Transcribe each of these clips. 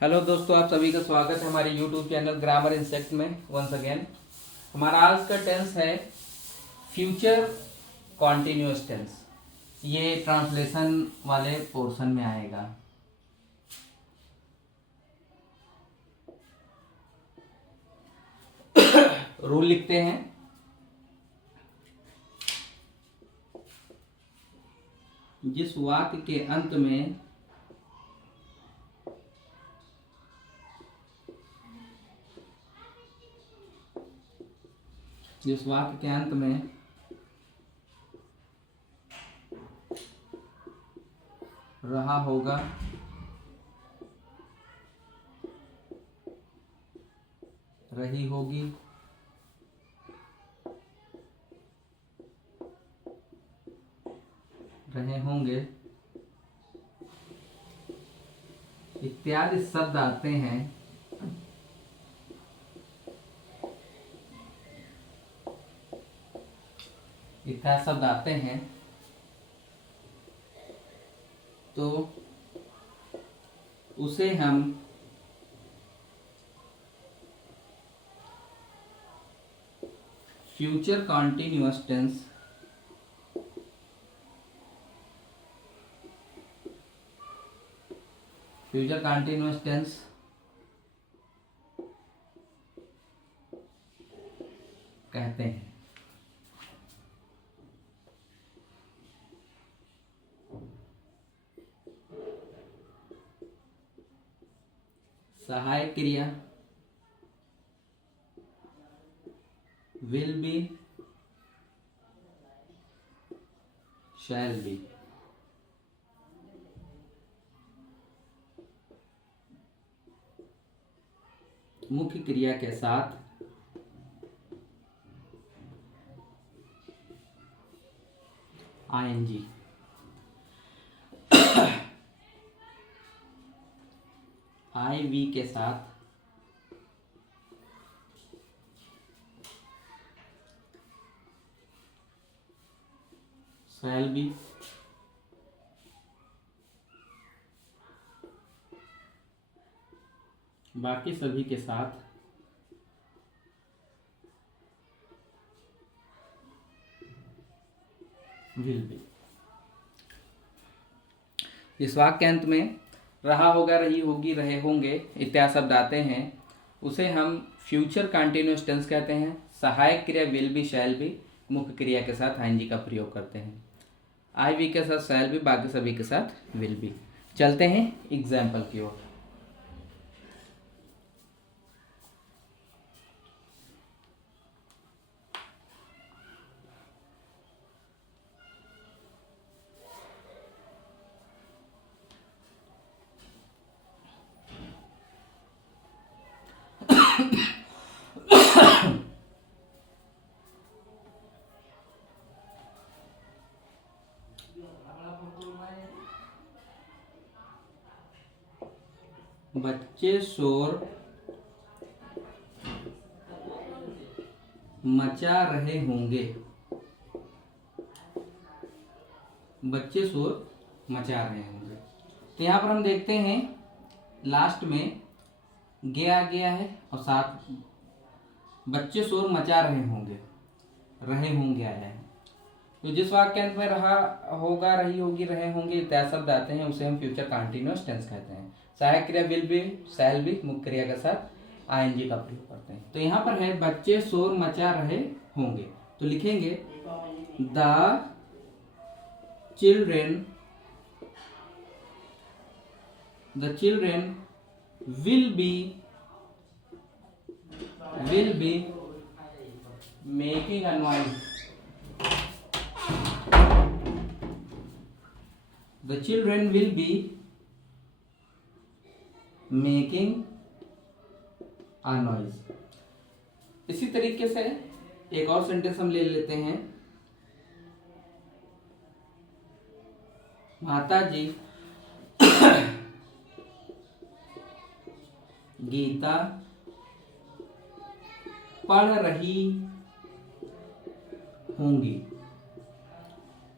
Hello दोस्तों, आप सभी का स्वागत है हमारे यूट्यूब चैनल ग्रामर इंसेक्ट में वंस अगेन। हमारा आज का टेंस है फ्यूचर कॉन्टिन्यूअस टेंस। ये ट्रांसलेशन वाले पोर्शन में आएगा। रूल लिखते हैं। जिस वाक्य के अंत में रहा होगा रही होगी रहे होंगे इत्यादि शब्द आते हैं तो उसे हम फ्यूचर कॉन्टिन्यूअस टेंस कहते हैं। सहायक क्रिया will be, shall be। मुख्य क्रिया के साथ ing, iv के साथ shall be, बाकी सभी के साथ will be। इस वाक्यांत में रहा होगा, रही होगी, रहे होंगे इत्यादि शब्द आते हैं। उसे हम फ्यूचर कंटिन्यूअस टेंस कहते हैं। सहायक क्रिया विल बी, शैल बी, मुख्य क्रिया के साथ आईएनजी का प्रयोग करते हैं। आई वी के साथ शैल बी, बाकी सभी के साथ विल बी। चलते हैं एग्जाम्पल की ओर। बच्चे शोर मचा रहे होंगे। बच्चे शोर मचा रहे होंगे। तो यहाँ पर हम देखते हैं लास्ट में गया गया है और साथ बच्चे शोर मचा रहे होंगे आया है। तो जिस वाक्यांत में रहा होगा, रही होगी, रहे होंगे इत्यादि शब्द आते हैं उसे हम फ्यूचर कंटिन्यूअस टेंस कहते हैं। सहायक क्रिया विल बी, शैल बी, मुख्य क्रिया के साथ आईएनजी का प्रयोग करते हैं। तो यहाँ पर है बच्चे शोर मचा रहे होंगे, तो लिखेंगे the children will be making a noise. The children will be making a noise। इसी तरीके से एक और सेंटेंस हम ले लेते हैं। माता जी गीता पढ़ रही होंगी।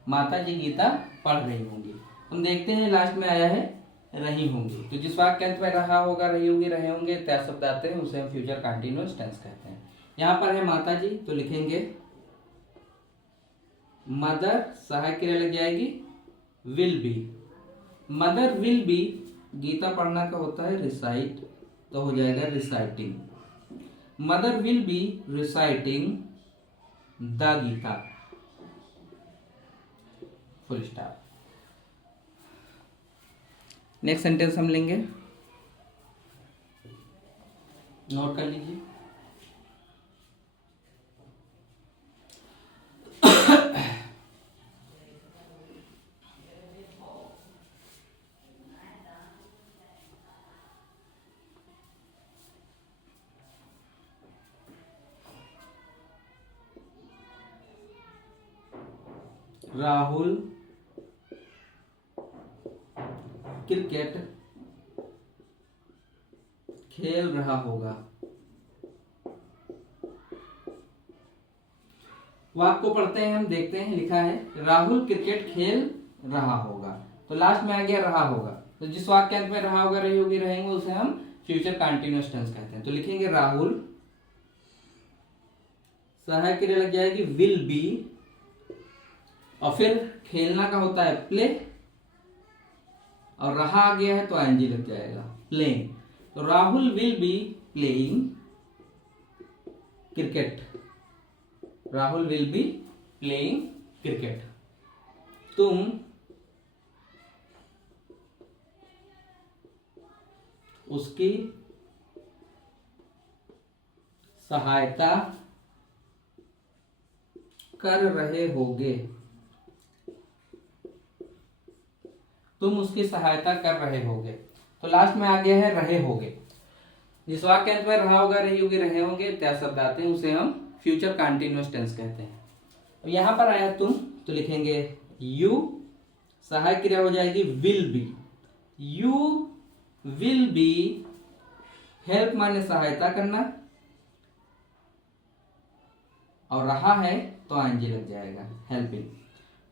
माता जी गीता पढ़ रही होंगी। हम देखते हैं लास्ट में आया है रही होंगी। तो जिस वाक्य के अंत में रहा होगा, रही होगी, रहे होंगे इत्यादि शब्द आते हैं, उसे हम फ्यूचर कंटिन्यूअस टेंस कहते हैं। यहाँ पर है माता जी, तो लिखेंगे मदर, सहायक क्रिया लग जाएगी will be. Mother will be, Gita पढ़ना का होता है रिसाइट, तो हो जाएगा reciting. Mother will be reciting the Gita, full stop. Next sentence हम लेंगे, नोट कर लीजिए। राहुल क्रिकेट खेल रहा होगा। वाक्य को पढ़ते हैं, हम देखते हैं। लिखा है राहुल क्रिकेट खेल रहा होगा, तो लास्ट में आ गया रहा होगा। तो जिस वाक्य के अंत में रहा होगा, रही होगी, रहेंगे, उसे हम फ्यूचर कंटिन्यूअस टेंस कहते हैं। तो लिखेंगे राहुल, सहायक क्रिया लग जाएगी विल बी, और फिर खेलना का होता है प्ले, और रहा आ गया है तो आईएनजी लग जाएगा प्लेइंग। तो Rahul will be playing cricket, Rahul will be playing cricket. तुम उसकी सहायता कर रहे होगे, तुम उसकी सहायता कर रहे होगे। तो लास्ट में आ गया है रहे होगे। जिस वाक्य के अंत में रहा होगा, रही होगी, रहे होंगे इत्यादि शब्द आते हैं, उसे हम फ्यूचर कंटिन्यूअस टेंस कहते हैं। अब यहां पर आया तुम, तो लिखेंगे यू, सहायक क्रिया हो जाएगी will B. You will be, help माने सहायता करना, और रहा है तो आईएनजी लग जाएगा हेल्पिंग।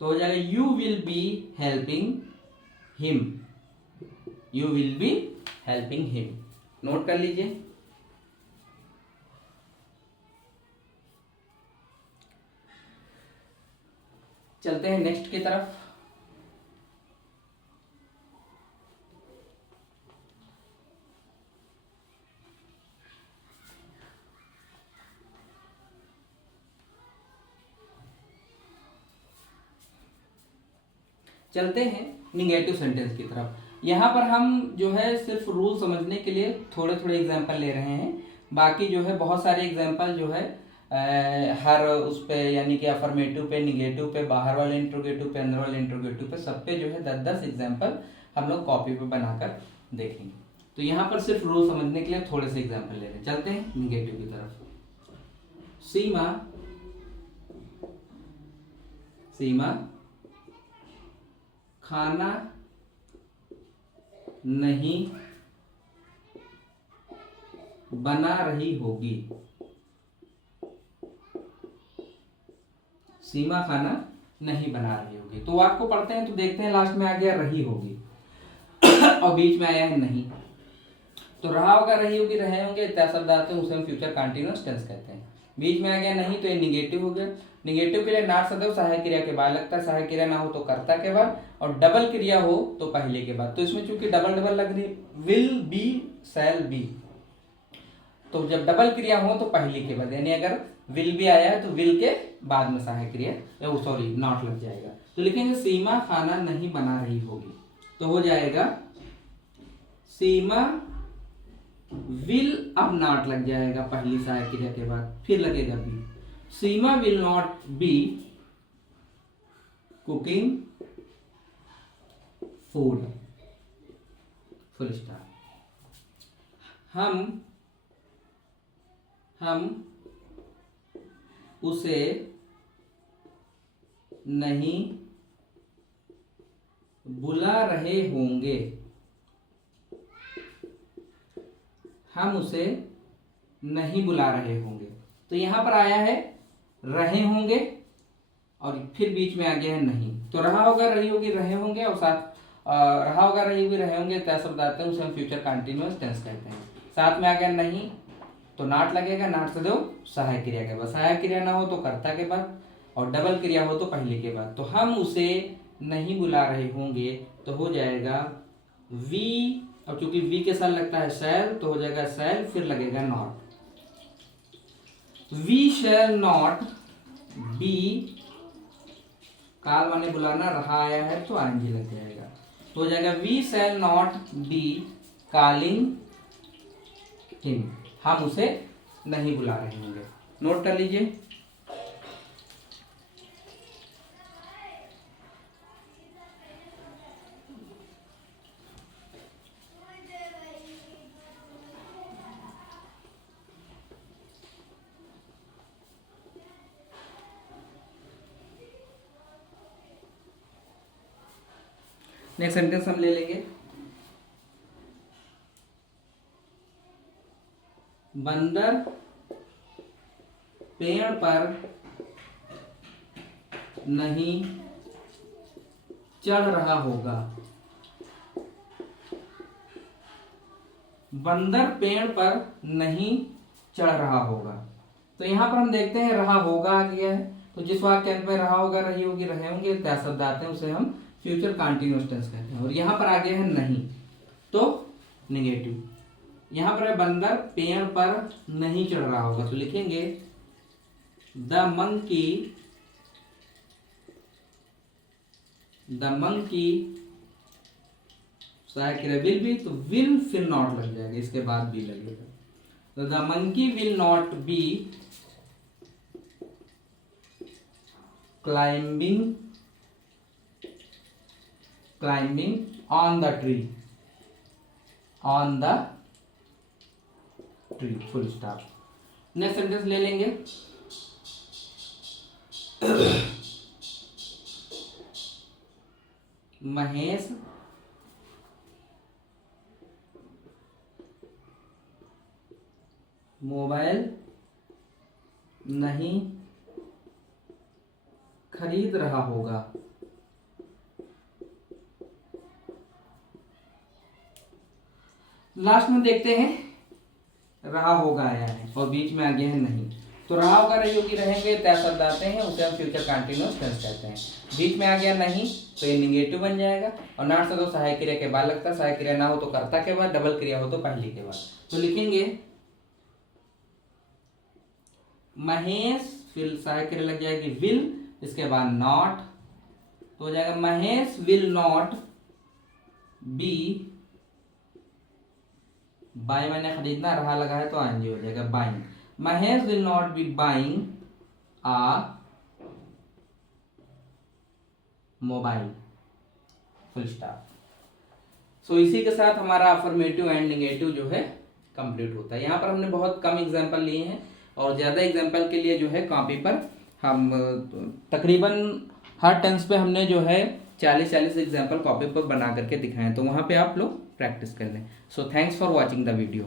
तो हो जाएगा you will be helping him, you will be helping him. Note कर लीजिए। चलते हैं नेक्स्ट की तरफ। चलते हैं निगेटिव सेंटेंस की तरफ। यहाँ पर हम जो है सिर्फ रूल समझने के लिए थोड़े थोड़े एग्जाम्पल ले रहे हैं। बाकी जो है बहुत सारे एग्जाम्पल जो है हर उस पे, यानी कि अफर्मेटिव पे, निगेटिव पे, बाहर वाले इंट्रोगेटिव पे, अंदर वाले इंट्रोगेटिव पे, सब पे जो है 10-10 एग्जाम्पल हम लोग कॉपी पे बनाकर देखेंगे। तो यहाँ पर सिर्फ रूल समझने के लिए थोड़े से एग्जाम्पल ले रहे हैं। चलते हैं निगेटिव की तरफ। सीमा, सीमा खाना नहीं बना रही होगी, सीमा खाना नहीं बना रही होगी। तो वाक्य को पढ़ते हैं, तो देखते हैं लास्ट में आ गया रही होगी और बीच में आया है नहीं। तो रहा होगा, रही होगी, रहे होंगे इत्यादि शब्द आते हैं, उसे हम फ्यूचर कंटिन्यूअस टेंस कहते हैं। बीच में आ गया नहीं, तो ये निगेटिव हो गया। निगेटिव के लिए नाट सदैव सहायक क्रिया के बाद लगता है, सहायक क्रिया ना हो तो कर्ता के बाद, और डबल क्रिया हो तो पहले के बाद। तो इसमें चूंकि डबल डबल लग रही, विल बी, शैल बी, तो जब डबल क्रिया हो तो पहले के बाद, यानी अगर विल बी आया है तो विल के बाद में सहायक क्रिया, सॉरी नॉट लग जाएगा। तो लिखेंगे सीमा खाना नहीं बना रही होगी, तो हो जाएगा सीमा विल, अब नॉट लग जाएगा पहली सहायक क्रिया के बाद, फिर लगेगा be. Seema will not be cooking food, full stop. हम उसे नहीं बुला रहे होंगे, हम उसे नहीं बुला रहे होंगे। तो यहां पर आया है रहे होंगे और फिर बीच में आ गया है नहीं। तो रहा होगा, रही होगी, रहे होंगे, और साथ रहा होगा, रही होगी, रहे होंगे इत्यादि शब्द आते हैं, उसे हम फ्यूचर कंटिन्यूअस टेंस कहते हैं। साथ में आ गया नहीं तो नाट लगेगा, नाट से दो सहायक क्रिया के बाद, सहायक क्रिया ना हो तो कर्ता के बाद, और डबल क्रिया हो तो पहले के बाद। तो हम उसे नहीं बुला रहे होंगे तो हो जाएगा वी, और चूंकि वी के साथ लगता है शैल तो हो जाएगा शैल, फिर लगेगा not. We shall not be, call माने बुलाना, रहा आया है तो आएंगे लग जाएगा, तो हो जाएगा we shall not be calling him, हम उसे नहीं बुला रहे होंगे। नोट कर लीजिए। नेक्स्ट सेंटेंस हम ले लेंगे, बंदर पेड़ पर नहीं चढ़ रहा होगा। बंदर पेड़ पर नहीं चढ़ रहा होगा। तो यहां पर हम देखते हैं रहा होगा आ गया है, तो जिस वाक्य में रहा होगा, रही होगी, रहे होंगे इत्यादि शब्द आते हैं, उसे हम फ्यूचर कंटिन्यूअस टेंस कहते हैं। और यहां पर आ गया है नहीं तो नेगेटिव। यहां पर है बंदर पेड़ पर नहीं चढ़ रहा होगा, तो लिखेंगे द मंकी सहायक क्रिया विल बी, तो विल फिर नॉट लग जाएगा, इसके बाद भी लगेगा, तो the monkey will not B climbing on the tree, full stop. Next sentence ले लेंगे, महेश मोबाइल नहीं खरीद रहा होगा। लास्ट में देखते हैं रहा होगा आया है और बीच में आ गया है नहीं, तो रहा होगा, रही होगी, रहेंगे इत्यादि शब्द आते हैं, उसे हम फ्यूचर कंटिन्यूअस टेंस कहते हैं। बीच में आ गया नहीं तो ये नेगेटिव बन जाएगा, और नाट से तो सहायक क्रिया के बाद लगता है, सहायक क्रिया ना हो तो कर्ता के बाद, डबल क्रिया हो तो पहली के बाद। तो लिखेंगे महेश, फिर सहायक क्रिया लग जाएगी विल, इसके बाद नॉट, तो हो जाएगा Mahesh will not be, by मैंने खरीदना, रहा लगा है तो आएंगे हो जाएगा buying, Mahesh will not be buying a mobile, full stop. So इसी के साथ हमारा अफर्मेटिव एंड नेगेटिव जो है कंप्लीट होता है। यहाँ पर हमने बहुत कम एग्जांपल लिए हैं, और ज़्यादा एग्जांपल के लिए जो है कॉपी पर हम तकरीबन हर टेंस पे हमने जो है 40-40 एग्जाम्पल कॉपी पर बना करके दिखाए हैं, तो वहाँ पे आप लोग प्रैक्टिस कर लें। So thanks for watching the video.